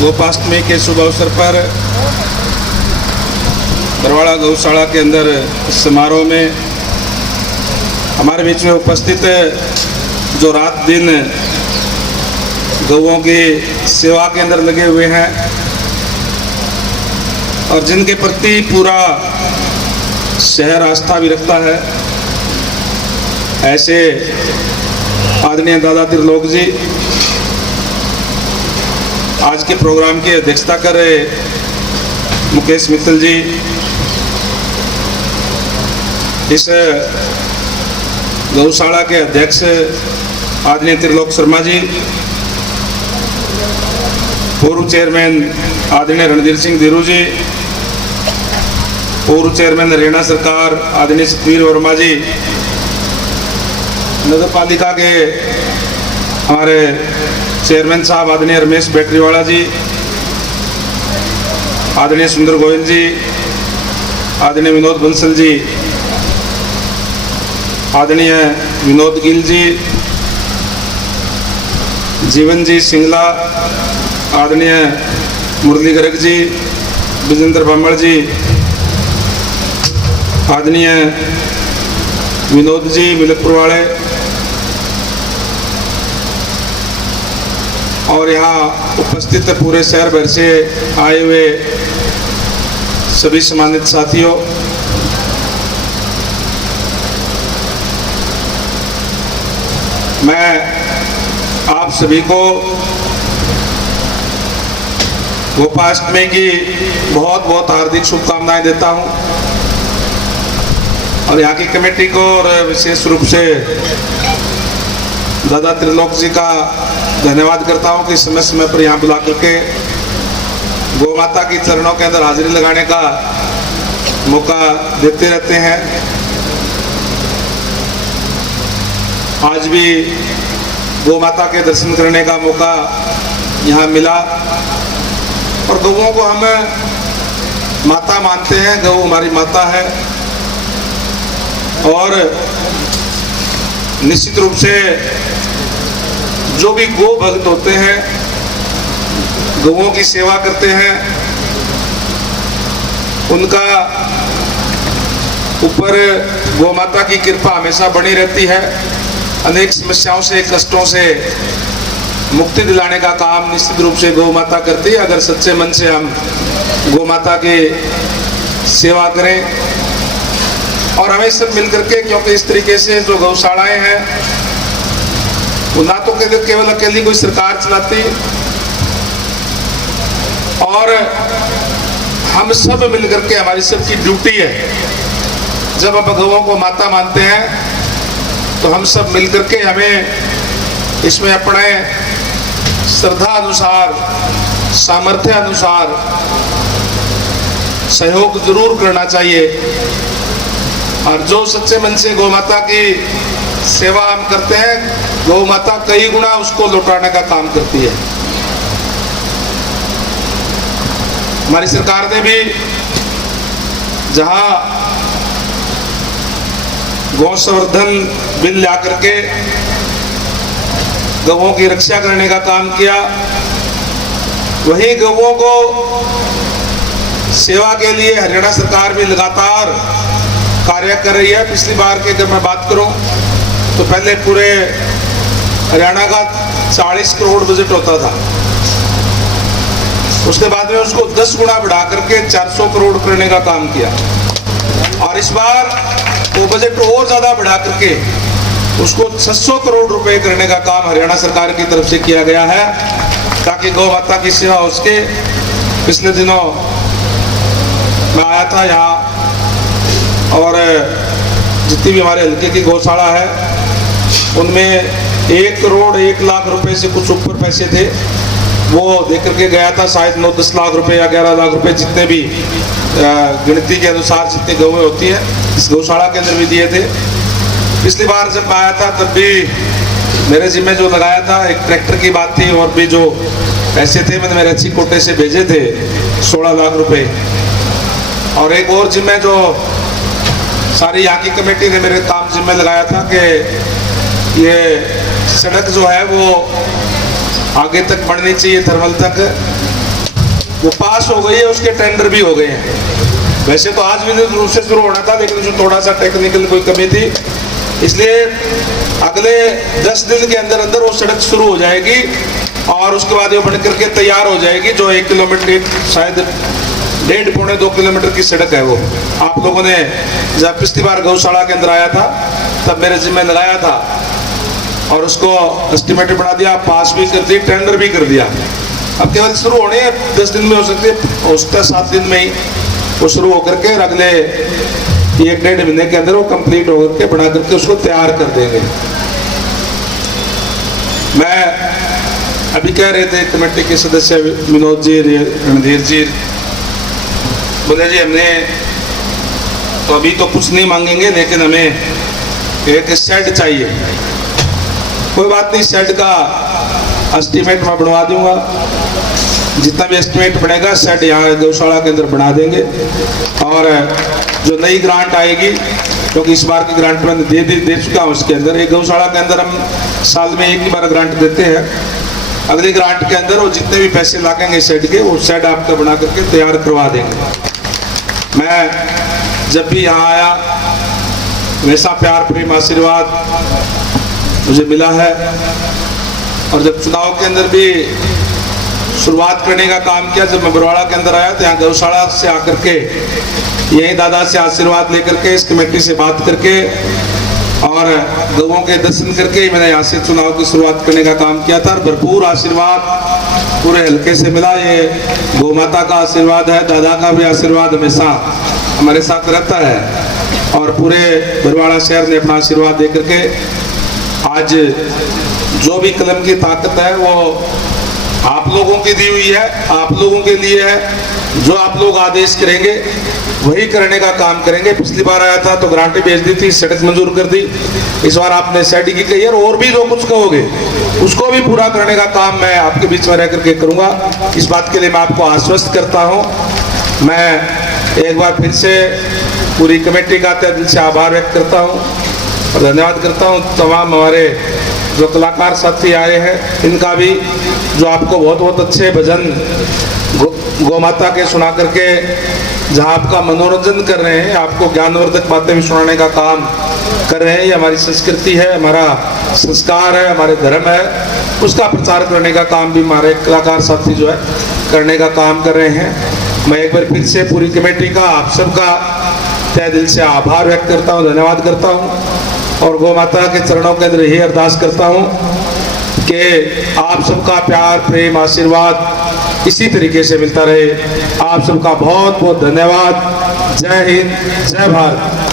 गोपाष्टमी के शुभ अवसर पर बरवाड़ा गौशाला के अंदर इस समारोह में हमारे बीच में उपस्थित जो रात दिन गौओं की सेवा के अंदर लगे हुए हैं और जिनके प्रति पूरा शहर आस्था भी रखता है, ऐसे आदरणीय दादा त्रिलोक जी आज के प्रोग्राम की अध्यक्षता कर रहे मुकेश मित्तल जी, इस गौशाला के अध्यक्ष आदरणीय त्रिलोक शर्मा जी, पूर्व चेयरमैन आदरणीय रणधीर सिंह धीरू जी, पूर्व चेयरमैन हरियाणा सरकार आदरणीय सतवीर वर्मा जी, नगर पालिका के हमारे चेयरमैन साहब आदरणीय रमेश बैटरीवाला जी, आदरणीय सुंदर गोयल जी, आदरणीय विनोद बंसल जी, आदरणीय विनोद गिल जी, जीवन जी सिंगला, आदरणीय मुरली गर्ग जी, विजेंद्र बामड़ जी, आदरणीय विनोद जी मिलकपुर वाले और यहाँ उपस्थित पूरे शहर भर से आए हुए सभी सम्मानित साथियों, मैं आप सभी को गोपाष्टमी की बहुत बहुत हार्दिक शुभकामनाएं देता हूं और यहाँ की कमेटी को और विशेष रूप से दादा त्रिलोक जी का धन्यवाद करता हूँ कि समय समय पर यहाँ बुला करके गौ माता की चरणों के अंदर हाजिरी लगाने का मौका देते रहते हैं। आज भी गौ माता के दर्शन करने का मौका यहाँ मिला और गौओं को हम माता मानते हैं, गौ हमारी माता है और निश्चित रूप से जो भी गो भक्त होते हैं, गौओं की सेवा करते हैं, उनका ऊपर गौ माता की कृपा हमेशा बनी रहती है। अनेक समस्याओं से, कष्टों से मुक्ति दिलाने का काम निश्चित रूप से गौ माता करती है, अगर सच्चे मन से हम गौ माता की सेवा करें। और हमें सब मिलकर के, क्योंकि इस तरीके से जो गौशालाएं हैं वो ना तो केवल अकेली कोई सरकार चलाती और हम सब मिलकर के, हमारी सबकी ड्यूटी है, जब हम गौओं को माता मानते हैं तो हम सब मिलकर के हमें इसमें अपने श्रद्धा अनुसार, सामर्थ्य अनुसार सहयोग जरूर करना चाहिए। और जो सच्चे मन से गौ माता की सेवा हम करते हैं, गौ माता कई गुना उसको लौटाने का काम करती है। हमारी सरकार ने भी जहां गौ संवर्धन बिल ला करके गौओं की रक्षा करने का काम किया, वहीं गौओं को सेवा के लिए हरियाणा सरकार भी लगातार कार्य कर रही है। पिछली बार की अगर मैं बात करूं तो पहले पूरे हरियाणा का 40 करोड़ बजट होता था, उसके बाद में उसको 10 गुना बढ़ा करके 400 करोड़ करने का काम किया और इस बार वो बजट और ज्यादा बढ़ा करके उसको 600 करोड़ रुपए करने का काम हरियाणा सरकार की तरफ से किया गया है, ताकि गौ माता की सेवा हो सके। पिछले दिनों मैं आया था यहाँ और जितनी भी हमारे हल्के की गौशाला है उनमें 1 करोड़ 1 लाख रुपए से कुछ ऊपर पैसे थे, वो दे करके गया था। शायद 9-10 लाख रुपए या 11 लाख रुपए जितने भी गिनती के अनुसार जितनी गौएं होती हैं इस गौशाला के अंदर भी दिए थे। पिछली बार जब मैं आया था तब भी मेरे जिम्मे जो लगाया था एक ट्रैक्टर की बात थी और भी जो पैसे थे मैंने मेरे अच्छी कोटे से भेजे थे 16 लाख रुपए। और एक और जिम्मे जो सारी यहाँ की कमेटी ने मेरे काम जिम्मे लगाया था कि ये सड़क जो है वो आगे तक बढ़नी चाहिए, थर्मल तक, वो पास हो गई है, उसके टेंडर भी हो गए हैं। वैसे तो आज भी रूप से शुरू होना था, लेकिन उसमें थोड़ा सा टेक्निकल कोई कमी थी, इसलिए अगले 10 दिन के अंदर अंदर वो सड़क शुरू हो जाएगी और उसके बाद वो बन करके तैयार हो जाएगी। जो 1 किलोमीटर शायद 1.5-2 किलोमीटर की सड़क है वो। आप लोगों ने जब पिछली बार गौशाला के अंदर आया था तब मेरे जिम्मे लगाया था और उसको एस्टिमेट बना दिया, पास भी कर दी, टेंडर भी कर दिया। अब केवल शुरू होने 10 दिन में हो सकती है, हो सकता है 7 दिन में ही वो शुरू होकर के अगले 1-1.5 महीने के अंदर वो कंप्लीट होकर के बना करके उसको तैयार कर देंगे। मैं अभी कह रहे थे कमेटी के सदस्य विनोद जी, रणधीर जी, बोले जी हमने तो अभी तो कुछ नहीं मांगेंगे, लेकिन हमें एक शेड चाहिए। कोई बात नहीं, शेड का एस्टीमेट मैं बनवा दूंगा, जितना भी एस्टीमेट बनेगा शेड यहाँ गौशाला के अंदर बना देंगे। और जो नई ग्रांट आएगी, क्योंकि इस बार की ग्रांट मैंने दे चुका हूँ, उसके अंदर एक गौशाला के अंदर हम साल में एक ही बार ग्रांट देते हैं। अगली ग्रांट के अंदर वो जितने भी पैसे लागेंगे शेड के, वो शेड आपका बना करके तैयार करवा देंगे। मैं जब भी यहाँ आया हमेशा प्यार प्रेम आशीर्वाद मुझे मिला है, और जब चुनाव के अंदर भी शुरुआत करने का काम किया, जब मैं बरवाड़ा के अंदर आया तो यहाँ गौशाला से आकर के यही दादा से आशीर्वाद लेकर के, इस कमेटी से बात करके और गौओं के दर्शन करके ही मैंने यहाँ से चुनाव की शुरुआत करने का काम किया था। और भरपूर आशीर्वाद पूरे हल्के से मिला। ये गौ माता का आशीर्वाद है, दादा का भी आशीर्वाद हमेशा हमारे साथ रहता है, और पूरे बरवाड़ा शहर ने अपना आशीर्वाद दे करके आज जो भी कलम की ताकत है वो आप लोगों की दी हुई है, आप लोगों के लिए है। जो आप लोग आदेश करेंगे वही करने का काम करेंगे। पिछली बार आया था तो ग्रांटें भेज दी थी, सड़क मंजूर कर दी, इस बार आपने शेड की कही है, और भी जो कुछ कहोगे उसको भी पूरा करने का काम मैं आपके बीच में रह करके करूंगा। इस बात के लिए मैं आपको आश्वस्त करता हूं। मैं एक बार फिर से पूरी कमेटी का तहे दिल से आभार व्यक्त करता हूँ और धन्यवाद करता हूँ तमाम हमारे जो कलाकार साथी आए हैं, इनका भी, जो आपको बहुत बहुत अच्छे भजन गौ माता के सुना करके जहाँ आपका मनोरंजन कर रहे हैं, आपको ज्ञानवर्धक बातें भी सुनाने का काम कर रहे हैं। ये हमारी संस्कृति है, हमारा संस्कार है, हमारे धर्म है, उसका प्रचार करने का काम भी हमारे कलाकार साथी जो है करने का काम कर रहे हैं। मैं एक बार फिर से पूरी कमेटी का, आप सबका तहे दिल से आभार व्यक्त करता हूँ, धन्यवाद करता हूँ और गौ माता के चरणों के अंदर यही अरदास करता हूँ कि आप सबका प्यार प्रेम आशीर्वाद इसी तरीके से मिलता रहे। आप सबका बहुत बहुत धन्यवाद। जय हिंद, जय भारत।